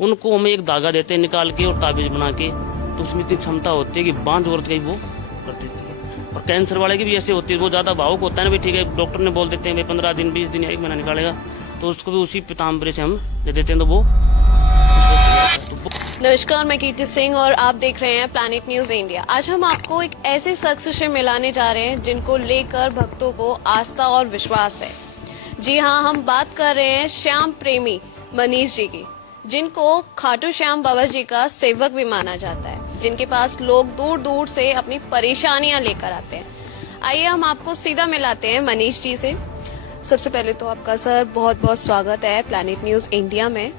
उनको हम एक धागा देते हैं निकाल के और ताबीज बना के, तो उसमें इतनी क्षमता होती है कि बांध औरत का वो कर देती है। और कैंसर वाले की भी ऐसे होती है, वो ज्यादा भावुक होता है ना, भी ठीक है डॉक्टर ने बोल देते हैं भाई 15 दिन 20 दिन 1 महीना निकालेगा, तो उसको भी उसी पीताम्बरी से हम दे देते हैं, तो वो। नमस्कार, मैं कीर्ति सिंह और आप देख रहे हैं प्लैनेट न्यूज इंडिया। आज हम आपको एक ऐसे शख्स से मिलाने जा रहे हैं जिनको लेकर भक्तों को आस्था और विश्वास है। जी हाँ, हम बात कर रहे हैं श्याम प्रेमी मनीष जी की, जिनको खाटू श्याम बाबा जी का सेवक भी माना जाता है, जिनके पास लोग दूर दूर से अपनी परेशानियां लेकर आते हैं। आइए हम आपको सीधा मिलाते हैं मनीष जी से। सबसे पहले तो आपका सर बहुत बहुत स्वागत है प्लैनेट न्यूज इंडिया में।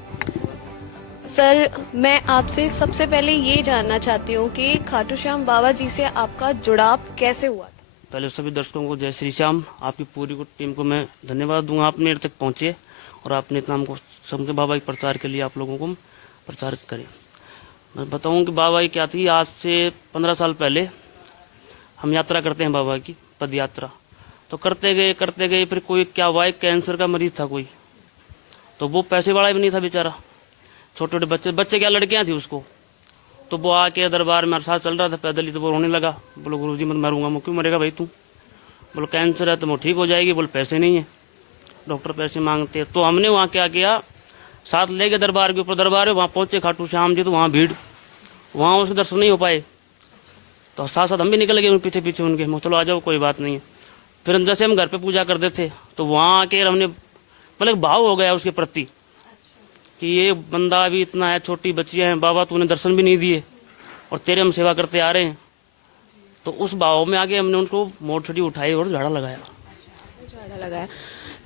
सर, मैं आपसे सबसे पहले ये जानना चाहती हूँ कि खाटू श्याम बाबा जी से आपका जुड़ाव कैसे हुआ? पहले सभी दर्शकों को जय श्री श्याम, आपकी पूरी टीम को मैं धन्यवाद दूंगा, आप मेरे तक पहुंचे और आपने इतना हमको शंकर बाबा के प्रचार के लिए आप लोगों को प्रचार करें। मैं बताऊं कि बाबा की क्या थी, आज से 15 साल पहले हम यात्रा करते हैं बाबा की, पद यात्रा, तो करते गए फिर कोई क्या हुआ, कैंसर का मरीज था कोई, तो वो पैसे वाला भी नहीं था बेचारा, छोटे छोटे बच्चे क्या लड़कियां थी उसको, तो वो आके दरबार में मेरे साथ चल रहा था पैदल ही, तो वो रोने लगा, बोलो गुरुजी मैं मरूंगा। मैं क्यों मरेगा भाई तू? बोलो कैंसर है तो वो ठीक हो जाएगी। बोलो पैसे नहीं है, डॉक्टर पैसे मांगते हैं। तो हमने वहाँ क्या किया, साथ ले गए दरबार के ऊपर, दरबार में वहाँ पहुंचे खाटू श्याम जी, तो वहाँ भीड़, वहाँ उसके दर्शन नहीं हो पाए, तो साथ साथ हम भी निकल गए पीछे पीछे उनके, चलो आ जाओ कोई बात नहीं है। फिर जैसे हम घर पे पूजा करते थे, तो वहाँ आके हमने मतलब भाव हो गया उसके प्रति कि ये बंदा अभी इतना है, छोटी बच्चियां हैं, बाबा तूने दर्शन भी नहीं दिए और तेरे हम सेवा करते आ रहे हैं। तो उस भाव में आके हमने उनको मोटछड़ी उठाई और झाड़ा लगाया।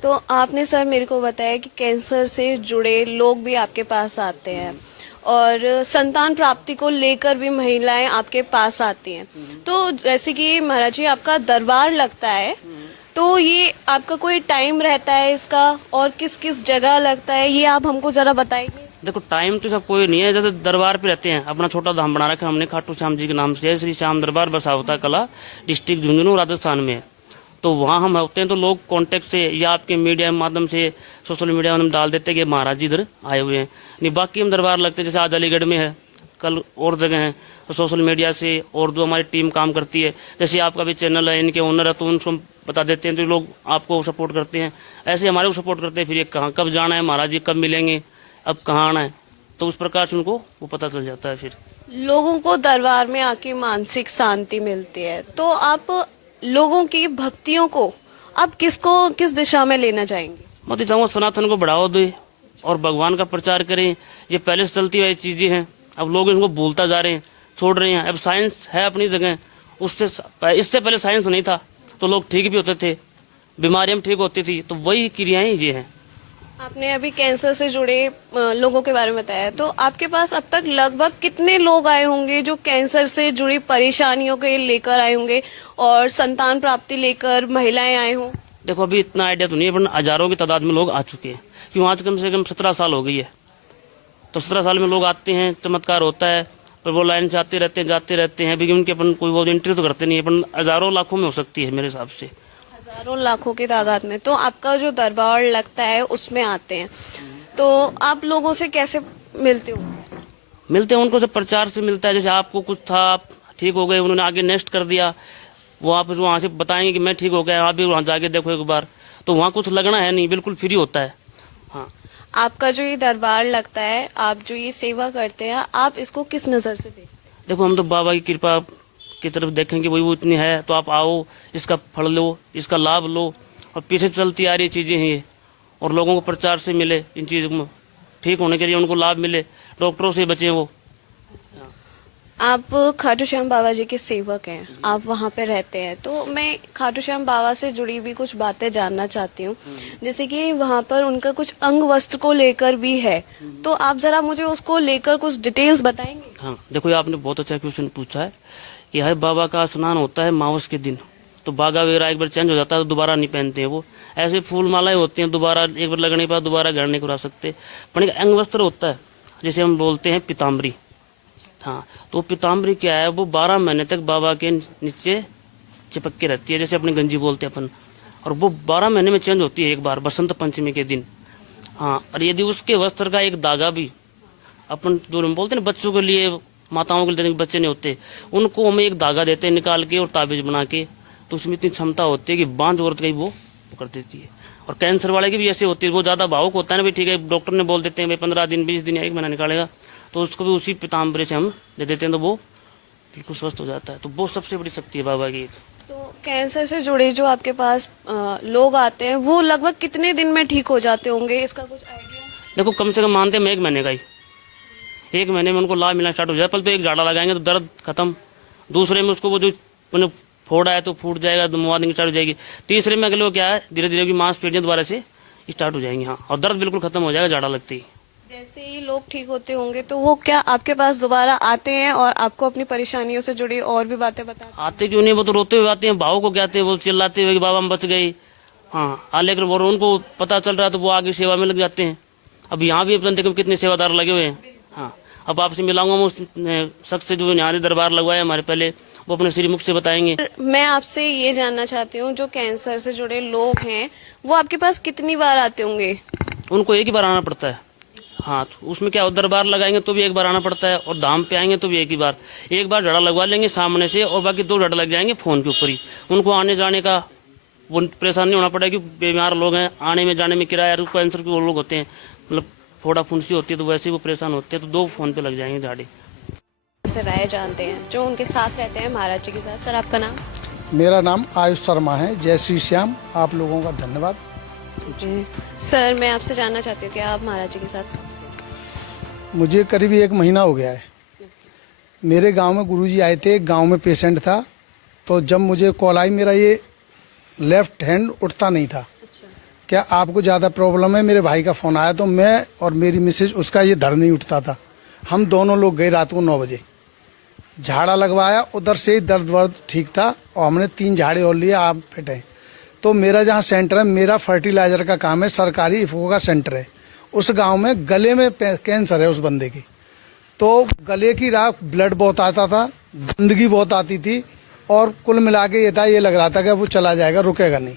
तो आपने सर मेरे को बताया कि कैंसर से जुड़े लोग भी आपके पास आते हैं और संतान प्राप्ति को लेकर भी महिलाएं आपके पास आती हैं। तो जैसे कि महाराज जी आपका दरबार लगता है, तो ये आपका कोई टाइम रहता है इसका और किस किस जगह लगता है, ये आप हमको जरा बताइए। देखो टाइम तो सब कोई नहीं है, जैसे दरबार पे रहते हैं, अपना छोटा धाम बना रखा है हमने खाटू श्याम जी के नाम से, श्री श्याम दरबार बसावता कला, डिस्ट्रिक्ट झुंझुनू राजस्थान में है। तो वहाँ हम होते हैं, तो लोग कांटेक्ट से या आपके मीडिया के माध्यम से, सोशल मीडिया में हम डाल देते हैं कि महाराज जी इधर आए हुए हैं। नहीं बाकी हम दरबार लगते हैं, जैसे आज अलीगढ़ में है, कल और जगह है, तो सोशल मीडिया से और जो हमारी टीम काम करती है, जैसे आपका भी चैनल है, इनके ओनर है, तो उनको बता देते हैं, तो लोग आपको सपोर्ट करते हैं, ऐसे हमारे को सपोर्ट करते हैं। फिर ये कहाँ कब जाना है महाराज जी, कब मिलेंगे, अब कहाँ आना है, तो उस प्रकार से उनको वो पता चल जाता है। फिर लोगों को दरबार में आके मानसिक शांति मिलती है, तो आप लोगों की भक्तियों को आप किस दिशा में लेना चाहेंगे? मैं चाहूँगा सनातन को बढ़ावा दे और भगवान का प्रचार करें। ये पहले से चलती हुई चीजें हैं, अब लोग इनको भूलता जा रहे हैं, छोड़ रहे हैं। अब साइंस है अपनी जगह, इससे पहले साइंस नहीं था, तो लोग ठीक भी होते थे, बीमारियां ठीक होती थी, तो वही क्रियाएं ये हैं। आपने अभी कैंसर से जुड़े लोगों के बारे में बताया, तो आपके पास अब तक लगभग कितने लोग आए होंगे जो कैंसर से जुड़ी परेशानियों के लेकर आए होंगे और संतान प्राप्ति लेकर महिलाएं आए हों? देखो अभी इतना आइडिया तो नहीं है, पर हजारों की तादाद में लोग आ चुके हैं, क्यों आज कम से कम 17 साल हो गई है, तो 17 साल में लोग आते हैं, चमत्कार होता है, पर वो लाइन से आते रहते हैं, जाते रहते हैं। अभी उनके अपन कोई वो एंट्री तो करते नहीं है, पर हजारों लाखों में हो सकती है मेरे हिसाब से, हजारों लाखों की तादाद में। तो आपका जो दरबार लगता है उसमें आते हैं, तो आप लोगों से कैसे मिलते हो? मिलते हैं उनको, से प्रचार से मिलता है। जैसे आपको कुछ था, आप ठीक हो गए, उन्होंने आगे नेक्स्ट कर दिया, वो आप वहाँ से बताएंगे कि मैं ठीक हो गया, आप भी वहाँ जाके देखो एक बार, तो वहाँ कुछ लगना है नहीं, बिल्कुल फ्री होता है। हाँ, आपका जो ये दरबार लगता है, आप जो ये सेवा करते हैं, आप इसको किस नजर से देखते हैं? देखो हम तो बाबा की कृपा की तरफ देखेंगे, वही वो इतनी है, तो आप आओ, इसका फल लो, इसका लाभ लो, और पीछे चलती आ रही चीजें हैं ये, और लोगों को प्रचार से मिले, इन चीजों में ठीक होने के लिए उनको लाभ मिले, डॉक्टरों से बचे वो। आप खाटू श्याम बाबा जी के सेवक हैं, आप वहाँ पे रहते हैं, तो मैं खाटू श्याम बाबा से जुड़ी हुई कुछ बातें जानना चाहती हूँ। जैसे कि वहाँ पर उनका कुछ अंग वस्त्र को लेकर भी है, तो आप जरा मुझे उसको लेकर कुछ डिटेल्स बताएंगे? हाँ देखो, ये आपने बहुत अच्छा क्वेश्चन पूछा है कि है बाबा का स्नान होता है मावस के दिन, तो बागा वगैरह एक बार चेंज हो जाता है तो दोबारा नहीं पहनते हैं वो, ऐसे फूल मालाएं होती हैं, दोबारा एक बार लगने के बाद दोबारा घर नहीं करा सकते। पर एक अंग वस्त्र होता है, जैसे हम बोलते हैं पीताम्बरी। हाँ, तो पीताम्बरी क्या है, वो 12 महीने तक बाबा के नीचे चिपक के रहती है, जैसे अपनी गंजी बोलते हैं अपन, और वो 12 महीने में चेंज होती है एक बार, बसंत पंचमी के दिन। हाँ, और यदि उसके वस्त्र का एक धागा भी अपन जो हम बोलते हैं ना, बच्चों के लिए माताओं के लिए बच्चे नहीं होते, उनको हम एक धागा देते हैं निकाल के और ताबीज बना के, तो उसमें इतनी क्षमता होती है कि बांध औरत का वो पकड़ देती है। और कैंसर वाले की भी ऐसे होती है, वो ज्यादा भावुक होता है ना भाई, ठीक है डॉक्टर ने बोल देते हैं भाई 15 दिन 20 दिन या 1 महीना निकालेगा, तो उसको भी उसी पीताम्बरी से हम दे देते हैं, तो वो बिल्कुल स्वस्थ हो जाता है। तो वो सबसे बड़ी शक्ति है बाबा की। तो कैंसर से जुड़े जो आपके पास लोग आते हैं वो लगभग कितने दिन में ठीक हो जाते होंगे, इसका कुछ आइडिया? देखो कम से कम मानते हैं 1 महीने का ही, 1 महीने में उनको लाभ मिलना स्टार्ट हो जाए। पहले तो एक झाड़ा लगाएंगे तो दर्द खत्म, दूसरे में उसको वो जो फोड़ा है तो फूट जाएगा, मुआदिंग स्टार्ट हो जाएगी, तीसरे में अगले क्या है धीरे धीरे मांसपेशियां दोबारा से स्टार्ट हो जाएंगी। हाँ, और दर्द बिल्कुल खत्म हो जाएगा झाड़ा लगते ही। जैसे ही लोग ठीक होते होंगे तो वो क्या आपके पास दोबारा आते हैं और आपको अपनी परेशानियों से जुड़ी और भी बातें बताते हैं? आते क्यों नहीं, वो तो रोते हुए आते हैं, भाव को क्या आते हैं, वो चिल्लाते हुए कि बाबा हम बच गए। हाँ, लेकिन वो उनको पता चल रहा है तो वो आगे सेवा में लग जाते हैं। अब यहाँ भी अपने देखो कितने सेवादार लगे हुए हैं। हाँ, अब आपसे मिलाऊंगा मैं उस शख्स से जो यहाँ दरबार लगवाया हमारे पहले, वो अपने श्री मुख से बताएंगे। मैं आपसे ये जानना चाहती हूँ, जो कैंसर से जुड़े लोग हैं वो आपके पास कितनी बार आते होंगे? उनको एक ही बार आना पड़ता है। हाँ, तो उसमें क्या दरबार लगाएंगे तो भी एक बार आना पड़ता है, और धाम पे आएंगे तो भी एक बार जड़ा लगवा लेंगे सामने से, और बाकी 2 जड़ा लग जाएंगे फोन के ऊपर ही। उनको आने जाने का वो परेशान नहीं होना पड़ेगा, क्योंकि बीमार लोग हैं, आने में जाने में किराया, कैंसर के वो लोग होते हैं, मतलब फोड़ा फुंसी होती है तो वैसे ही वो परेशान होते हैं, तो 2 फोन पे लग जाएंगे झाड़े। से राय जानते हैं जो उनके साथ रहते हैं महाराज जी के साथ। सर आपका नाम? मेरा नाम आयुष शर्मा है। जय श्री श्याम। आप लोगों का धन्यवाद। सर मैं आपसे जानना चाहती हूँ कि आप महाराज जी के साथ? मुझे करीब 1 महीना हो गया है। मेरे गांव में गुरुजी आए थे, गांव में पेशेंट था, तो जब मुझे कॉल आई, मेरा ये लेफ्ट हैंड उठता नहीं था। क्या आपको ज़्यादा प्रॉब्लम है? मेरे भाई का फ़ोन आया तो मैं और मेरी मिसेज, उसका ये धड़ नहीं उठता था। हम दोनों लोग गए रात को 9 बजे, झाड़ा लगवाया, उधर से ही दर्द वर्द ठीक था, और हमने 3 झाड़े और लिए, आप फिट हैं। तो मेरा जहाँ सेंटर है, मेरा फर्टिलाइजर का काम है, सरकारी इफको का सेंटर है। उस गांव में गले में कैंसर है उस बंदे की, तो गले की राख ब्लड बहुत आता था, गंदगी बहुत आती थी, और कुल मिला के ये लग रहा था कि वो चला जाएगा, रुकेगा नहीं।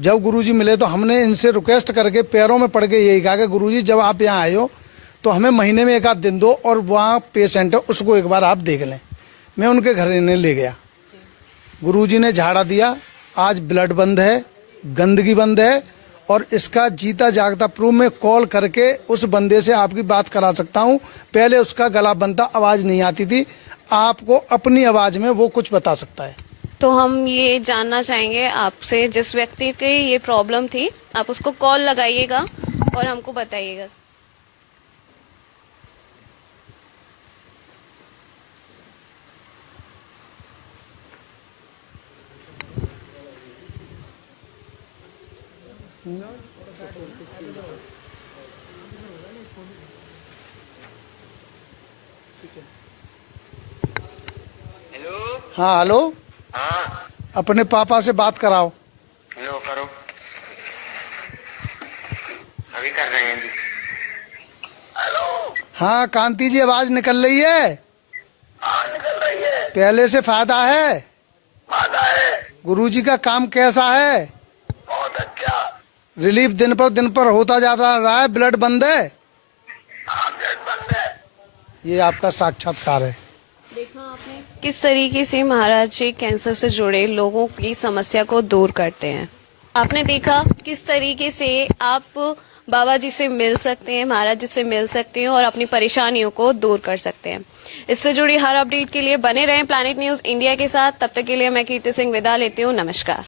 जब गुरुजी मिले तो हमने इनसे रिक्वेस्ट करके पैरों में पड़ के यही कहा कि गुरुजी जब आप यहाँ आए हो तो हमें महीने में 1 आध दिन दो, और वहाँ पेशेंट है उसको एक बार आप देख लें। मैं उनके घर इन्हें ले गया, गुरुजी ने झाड़ा दिया, आज ब्लड बंद है, गंदगी बंद है, और इसका जीता जागता प्रूफ में कॉल करके उस बंदे से आपकी बात करा सकता हूँ। पहले उसका गला बनता, आवाज़ नहीं आती थी, आपको अपनी आवाज़ में वो कुछ बता सकता है। तो हम ये जानना चाहेंगे आपसे, जिस व्यक्ति की ये प्रॉब्लम थी आप उसको कॉल लगाइएगा और हमको बताइएगा। हाँ हेलो, हाँ अपने पापा से बात कराओ। लो करो, अभी कर रहे हैं जी। हेलो। हाँ कांति जी, आवाज निकल रही है? हाँ निकल रही है। पहले से फायदा है? फायदा है। गुरुजी का काम कैसा है? बहुत अच्छा। रिलीफ दिन पर होता जा रहा है, ब्लड बंद है? हाँ ब्लड बंद है। ये आपका साक्षात्कार है। देखा आपने किस तरीके से महाराज जी कैंसर से जुड़े लोगों की समस्या को दूर करते हैं। आपने देखा किस तरीके से आप बाबा जी से मिल सकते हैं, महाराज जी से मिल सकते हैं और अपनी परेशानियों को दूर कर सकते हैं। इससे जुड़ी हर अपडेट के लिए बने रहें प्लैनेट न्यूज इंडिया के साथ। तब तक के लिए मैं कीर्ति सिंह विदा लेती हूँ। नमस्कार।